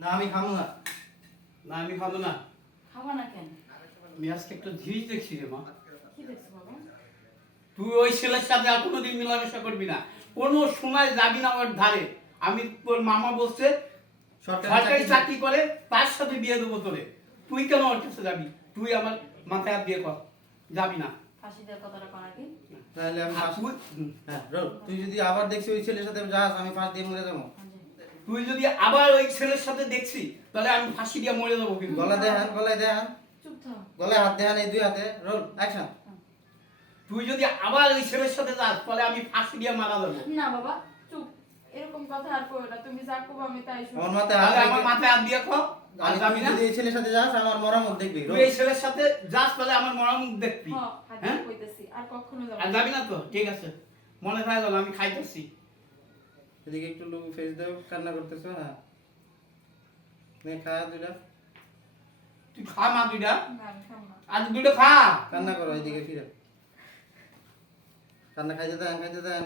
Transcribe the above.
না আমি খাবো না। না আমি খাবো না। খাবা না কেন? আমি আজকে একটা জিনিস দেখছি রে মা। কি দেখছো বাবা? তুই ওই ছেলের সাথে আর কোনোদিন মেলামেশা করবি না, কোনো সময় যাবি না ওর ধারে। আমি তোর মামা বলছে সরকারি চাকরি করে, তার সাথে বিয়ে দেবো তোরে। তুই কেন ওর কাছে যাবি? তুই আমার মাথায় হাত দিয়ে কর, যাবি না। ফাঁসি দেওয়ার কথাটা কন আগে। তাহলে আমি আর ফাঁস- তুই হ্যাঁ রোল, তুই যদি আবার দেখছি ওই ছেলের সাথে যাস আমি ফাঁস দিয়ে মরে যাবো। তুই যদি আবার ওই ছেলের সাথে দেখছি, তাহলে আমি ফাঁসি দিয়ে মরে যাবো কিন্তু। গলা দেখান, গলায় দেখান, চুপ থাক। গলায় হাত দেখান, এই দুই হাতে রোল অ্যাকশন। তুই যদি আবার ওই ছেলের সাথে যাস, তাহলে আমি ফাঁসি দিয়ে মারা যাবো। না বাবা চুপ, এরকম কথা আর কইও না। তুমি যা করবে আমি তাই শুনবো। আমার মাথায় হাত তাহলে আমার রেখে- মাথায় হাত দিয়ে কর, আর আমি যাবি তুই না। যদি এই ছেলের সাথে যাস আমার মরা মুখ দেখবি তুই রোল। এই ছেলের সাথে যাস, তাহলে আমার মরা মুখ দেখবি। হ্যাঁ, হাত হ্যাঁ? দিয়ে কইতেছি আর কখনো যাব আর না। যাবি না তো? ঠিক আছে, মনে হয় গেল আমি খাইতেছি। এদিকে একটু লোক ফেস দাও, কান্না করতেছো। হ্যাঁ নে খা দুইটা, তুই খা মা দুইটা, না আমি খাবো না। আজ দুটো খা। কান্না করো, এদিকে ফিরে কান্না খাইতে দেন, খাইতে দেন।